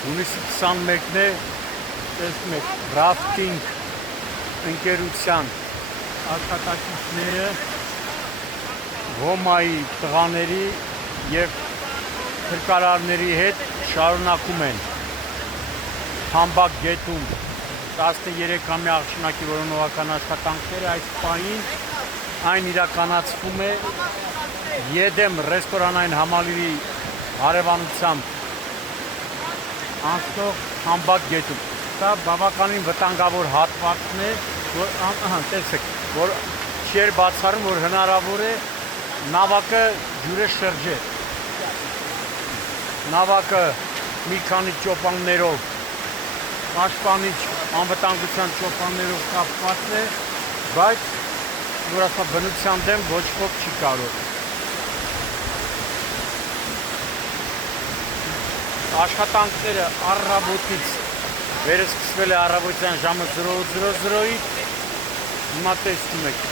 Հունիսի 21-ն է, տեսնում եք, ռաֆտինգ ընկերության աշխատակիցները Հոմայի տղաների և փրկարարների հետ շարունակում են Թամբակ գետում 13-ամյա աղջնակի որոնողական աշխատանքները այս պահին այն իրականացվում է Եդեմ ռեստորանային համալիրի հարևանությամբ անցնող Թամբակ գետում։ Դա բավականին վտանգավոր հատվածն է, որ տեսեք, որ չէր բացառում, որ հնարավոր է նավակը ջուրը շրջել։ Նավակը մի քանի ճոպաններով պաշտպանիչ անվտանգության ճոպաններով կապված է, բայց որ ասա բնության դեմ ոչ ոք չի կարող։ Աշխատանքները առավոտից վերսկսվել է առավոտյան ժամը 0:00-ից, հիմա տեսնում եք։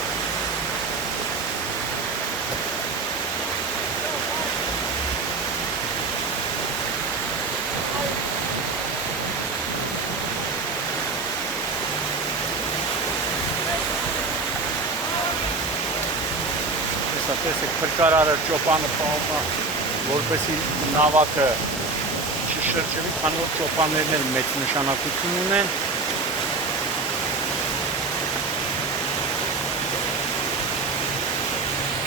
Տեսեք, փրկարարը ճոպանը պահում է, որպեսզի նավակը չշրջվի, քանի որ ճոպաններն էլ մեծ նշանակություն ունեն։